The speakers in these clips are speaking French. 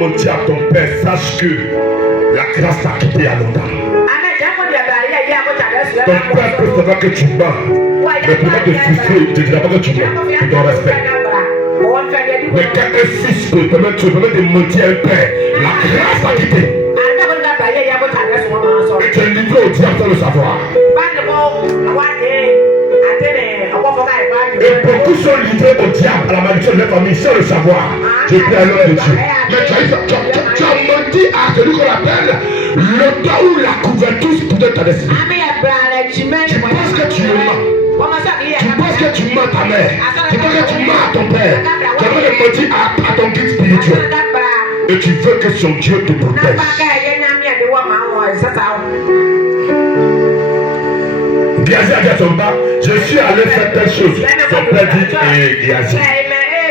mentir à ton père, sache que la grâce t'a quitté à longtemps. Ton père peut savoir que tu mens, mais pour pas te soucier, il ne te dira pas que tu mens, pour ton respect. Mais quand un fils peut permettre de mentir à un père, la grâce t'a quitté. Et tu es livré au diable sans le savoir. Et beaucoup sont livrés au diable, à la malédiction de leur famille sans le savoir. Je prie à l'homme de Dieu. Mais tu as menti à celui qu'on appelle le temps où la couverture peut-être ta destinée. Tu penses que tu mens. Tu penses que tu mens ta mère. Tu penses que tu mens à ton père. Tu as de mentir à ton guide spirituel. Et tu veux que son Dieu te protège. Géasi a dit à son père, je suis allé faire telle chose. Son père dit, Géasi,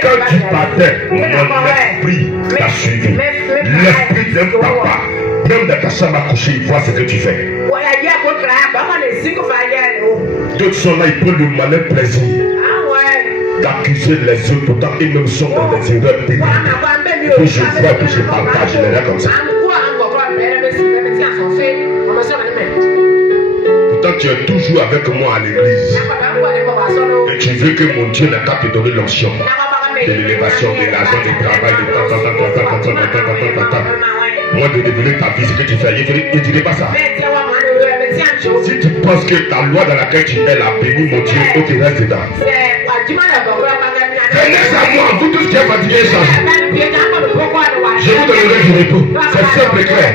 quand tu partais, mon esprit t'a suivi. L'esprit d'un papa, même dans ta chambre à coucher, il voit ce que tu fais. D'autres sont là, ils prennent le malin plaisir d'accuser les autres, pourtant ils même sont dans des erreurs pénibles. Puis je vois que je partage les gens comme ça. Pourtant tu es toujours avec moi à l'église. Et tu veux que mon Dieu n'a qu'à te donner l'onction de l'élévation, de l'argent, du travail, de moi de développer ta vie, ce que tu fais, il ne dirait pas ça. Si tu penses que ta loi dans laquelle tu es la bénie, mon Dieu, il te reste dedans. Venez à moi, vous tous qui êtes fatigués, je vous donnerai du repos. C'est simple et clair.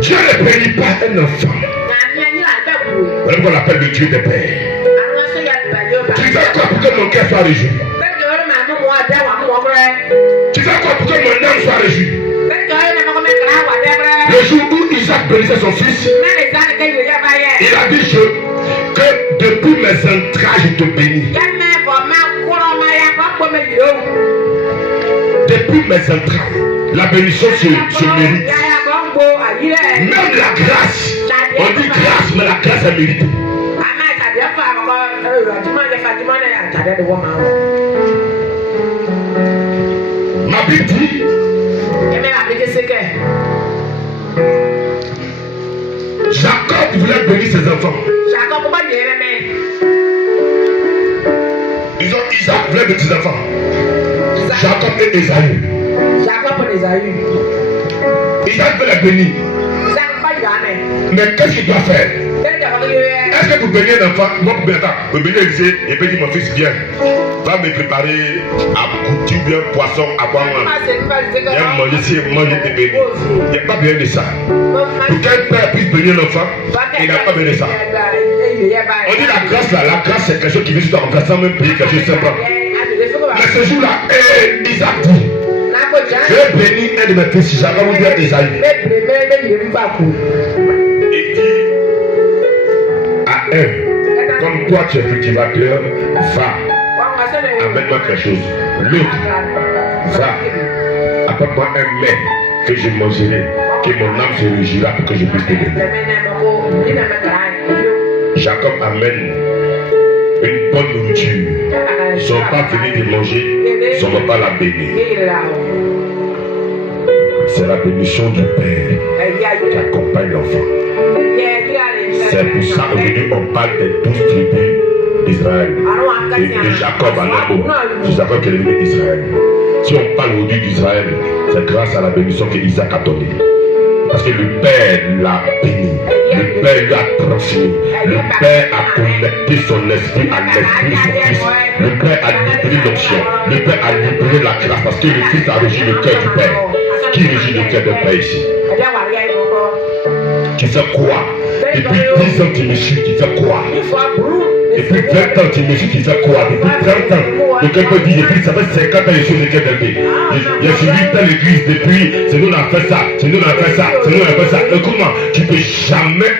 Dieu ne bénit pas un enfant. Voilà pourquoi on l'appelle le Dieu des pères. Tu fais quoi pour que mon cœur soit réjoui? Tu fais quoi pour que mon âme soit réjouie? Le jour où Isaac bénissait son fils, il a dit que depuis mes entrailles je te bénis. Depuis mes entrailles, la bénédiction se mérite. Même la grâce, on dit grâce, mais la grâce est méritée. Ma Bible dit Jacob voulait bénir ses enfants. Ils ont Isaac voulait bénir ses enfants. Jacob et Esaü. Isaac veut les bénir. Mais qu'est-ce qu'il doit faire? Est-ce que pour bénir un enfant, moi pour bénir Élisée, il peut dire mon fils viens, va me préparer à goûter bien poisson à boire. Viens manger si manger tes bénis. Il n'y a pas besoin de ça. Pour qu'un père puisse bénir l'enfant, il n'a pas besoin de ça. On dit la grâce là, la grâce c'est quelque chose qui vient sur ton sans même payer quelque chose simplement. Mais ce jour-là, Isaac dit, je vais bénir un de mes fils, Jacob ou bien Esaü. Il dit à un, comme toi tu es cultivateur, va, amène-moi quelque chose. L'autre, va, apporte-moi un mets que je mangerai, que mon âme se réjouira pour que je puisse te bénir. Jacob amène une bonne nourriture. Ils ne sont pas venus de manger, ils ne sont pas la bénir. C'est la bénédiction du Père qui accompagne l'enfant. C'est pour ça qu'aujourd'hui on parle des 12 tribus d'Israël. Et de Jacob en un mot. C'est Jacob qui est l'ennemi d'Israël. Si on parle aujourd'hui d'Israël, c'est grâce à la bénédiction qu'Isaac a donnée. Parce que le Père l'a béni. Le Père lui a transmis. Le Père a connecté son esprit à l'esprit de son fils. Le Père a libéré l'option. Le Père a libéré la grâce. Parce que le Fils a régi le cœur du Père. Qui régit le cœur du Père ici? Tu fais quoi? Depuis 10 ans tu me suis, tu fais quoi? Depuis 20 ans tu me suis, tu fais quoi? Depuis 30 ans. Quelqu'un peut dire, depuis ça fait 50 ans je suis le cœur d'élevé. Il y a suivi dans l'église depuis, c'est nous on a fait ça, c'est nous on a fait ça, c'est nous on a fait ça. Écoute-moi, tu ne peux jamais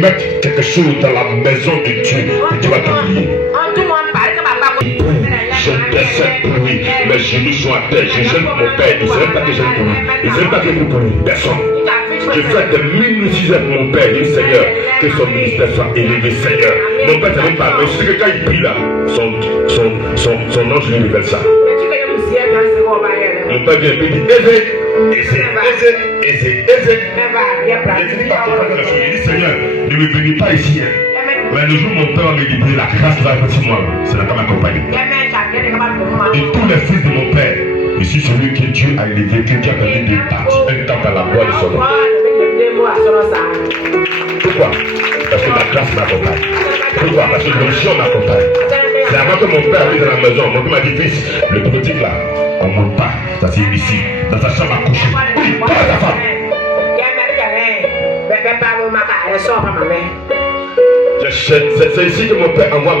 mettre quelque chose dans la maison de Dieu et tu vas t'oublier. Je décède pour lui, mes genoux sont à terre, je gêne mon Père, il ne sait pas que j'aime pour lui, il ne sait pas que j'aime pour lui, personne. Je fais des minutises avec mon Père, il dit Seigneur, que son ministère soit élevé, Seigneur. Mon Père, c'est même pas, mais je sais que quand il prie là, son ange lui révèle ça. mon père vient et dit Aisé. Il finit par comprendre la chose. Il dit Seigneur, ne me venez pas ici. Mais le jour où mon père me dit la grâce va être sur moi, c'est là qu'elle m'accompagne. Et tous les fils de mon père, je suis celui que Dieu a élevé, que Dieu a permis de partir un temps dans la gloire de son nom. Pourquoi? Parce que la grâce m'accompagne. Pourquoi? Parce que l'onction m'accompagne. C'est avant que mon père arrive dans la maison, mon père m'a dit fils, le prodigue là, on ne monte pas, ça c'est ici, dans sa chambre à coucher. Oui, pas ta femme. C'est ici que mon père envoie